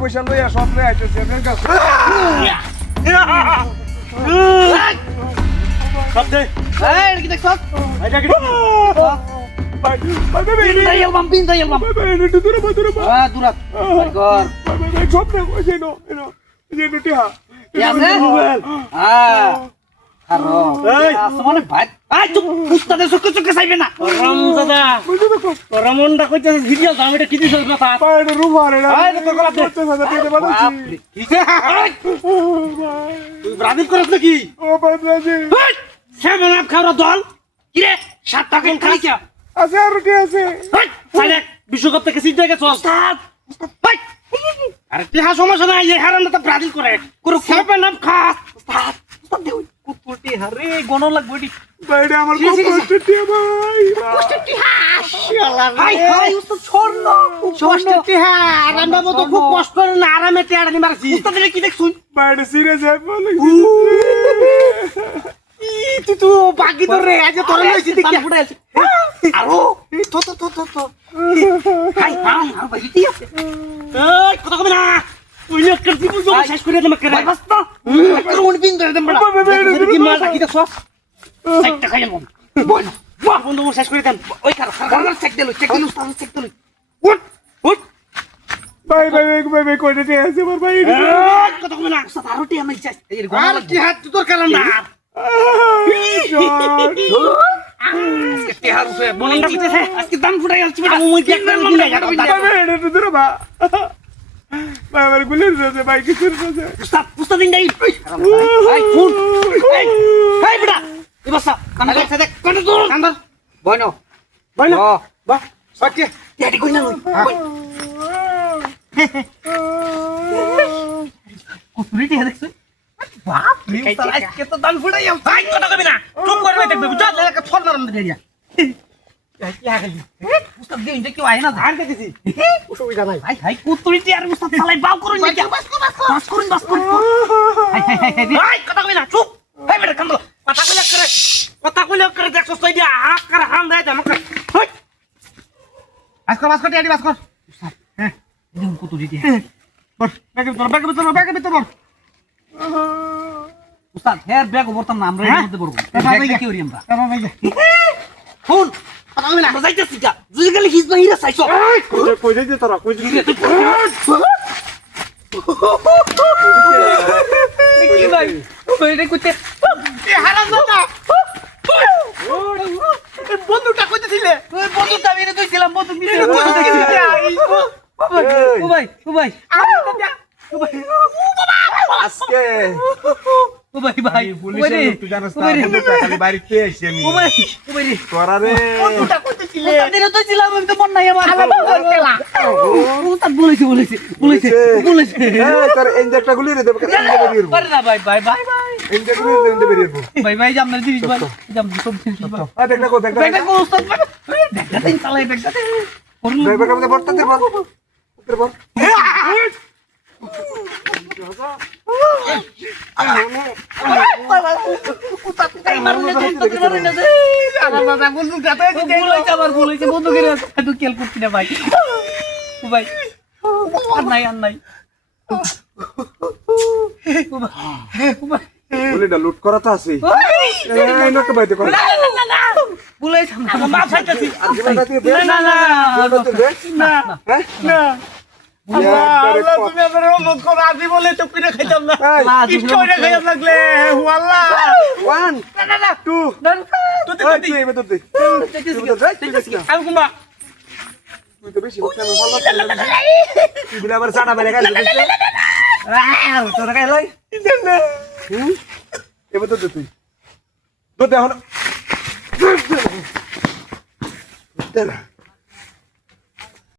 পয়সা লইয়া স্বপ্নে আইতেছে এর কাছে সব দে এই কি দেখছ এটা কি ভাই ভাই ভাই পিন যাই বাম ভাই একটু দূরে ভাই দূরাত কর ভাই স্বপ্নে কইছে নো এনো যে নুটি হা আছে আরো এই আসমানে ভাই আই চুপ উস্তাদের চোখে চোখে চাইবে না রামজাদা বুঝু দেখো রমনটা কইতেছে ভিডিও দাম এটা কি দিছ কথা ভাই এটা রুমার এটা ভাই তো গলা দে 50,000 টাকা বানাচ্ছি কিছে ভাই তুই ব্রাজিল করছ নাকি ও ভাই ব্রাজিল সেভেন আপ খাওয়া দল কি রে 7 টাকা খালি কি আছে আর রুটি আছে সাইড বিশ্বকাপ থেকে সিট দেখে চল ভাই আরে কি হা সমস্যা নাই এই হারামটা তো ব্রাজিল করে পুরো সেভেন আপ খা কুকুরটি হারে গণ লাগবে এটি ভাই এটা আমার খুব কষ্ট দিয়ে ভাই কষ্টটি হাসিয়ালা ভাই ভাই উস্তাদ স্বর্ণ কষ্টটি হা আরামটা মতো খুব কষ্ট না আরামে টেড়া নি মারছি উস্তাদের কি দেখছুন ভাই এটা সিরিয়াস হয়ে বলে তুই তো বাকি তোর রে আজ তোর লইছি দেখি ফুটাইছে আরো তো হাই আর ভাই ইতি আছে এই কথা কবি না তুই লোক করছি বুঝো শেষ করে দেব করে ভাই বাস তো কোন পিন ধরে দেন বড় কি মাল রাখি দেখছ 1 টাকা এমন বল বাহ বন্ধু শেষ করে দেন ওই কার বড় চেক দিল উস্তাদ চেক দিল উঠ উঠ ভাই ভাই কোটা দিয়ে আছে আমার ভাই কথা কবি না উস্তাদ আরোটি আমি চাই এই গণ আর কি হাত তোর কারণ না আজকে তেহার উঠে মনে করতেছে আজকে দাম ফুটাই আসছে বেটা মুই কি একবার মনে যায় ভাই এটা দূরে ভাই ভাই আমার গুলি দিয়েছে ভাই কিছু দিয়েছে উস্তাদ দিন যাই ভাই ফুল এই বেটা ইবাসা কান্দর দেখ কান্দর বইনো বল ও বাহ ওকে তেডি কই না কুকুরটি দেখছ বাপ রে উস্তাদ আজকে তো দান ফুটাই ভাই কথা কবি না চুপ করবে দেখবে বুঝা একটা ছল মারাম দে দিয়া কি আগলি উস্তাদ দিন যে কেউ আয় না ধান কেটেছি অসুবিধা নাই ভাই ভাই কুকুরটি আর উস্তাদ চালাই বাউ করুন না বাস করুন হাই ভাই কথা কবি না চুপ ভাই বেটা কান্দো কথা কইলে করে দেখছ তুই দিয়া হাত করে হাম দেয় আমাকে হই বাস কর টিয়াডি বাস কর উস্তাদ হ্যাঁ দেখুন কুকুরটি বস ব্যাগে ভিতর উস্তাদ হেয়ার ব্যাগ ওপরতাম না আমরা এর মধ্যে পড়ব ব্যাগ কি করি আমরা ফোন কথা কই না আমরা যাইতেছি যা যদি গেলে হিজবা হিরা চাইছো কই যাইতে তোরা কই যাইতে কি ভাই ওই রে কইতে এ হারাম দাদা বন্ধুটা কইতেছিলে ওই বন্ধুটা আমি রে কইছিলাম বন্ধু নিয়ে ও ভাই আজকে ও ভাই পুলিশের লোক তুই জানিস না বন্ধু খালি বাড়িতে এসে আমি ও ভাই রে তোরা রে বন্ধুটা কইতেছিলে ওদের তো ছিলাম আমি তো মন নাই আমার উস্তাদ বলেছে এই তোর ইনজেক্টর গুলি রে দেব ইনজেক্টর বেরিয়ে পারে না ভাই ইনজেক্টর গুলি দে বেরিয়ে ভাই জামনা জিনিস ভাই জাম সব জিনিস ভাই আ দেখ না কো দেখ ব্যাগটা কো উস্তাদ ব্যাগটা তিন চালাই ব্যাগটা দেখ বেটা মধ্যে বড় তের বল তের বল বলিটা লুট করা তো আছে এই নট বাইতে কর মাছ খাইতেছি আর জীবনটা দিয়ে দে না না হ্যাঁ না আল্লাহ তুমি আমার রহমত করো আজি বলে তো কিনে খাইতাম না এই ইট কইরা খাইতাম লাগলে আল্লাহ 1 না 2 তুই এবে তো দে আমি কুমা তুই তো বেশি হচ্ছে না ভালো তুই বলে আবার সাটা বেরে গাইছিস তোরা গাই লই এবে তো দে তুই তো দে এখন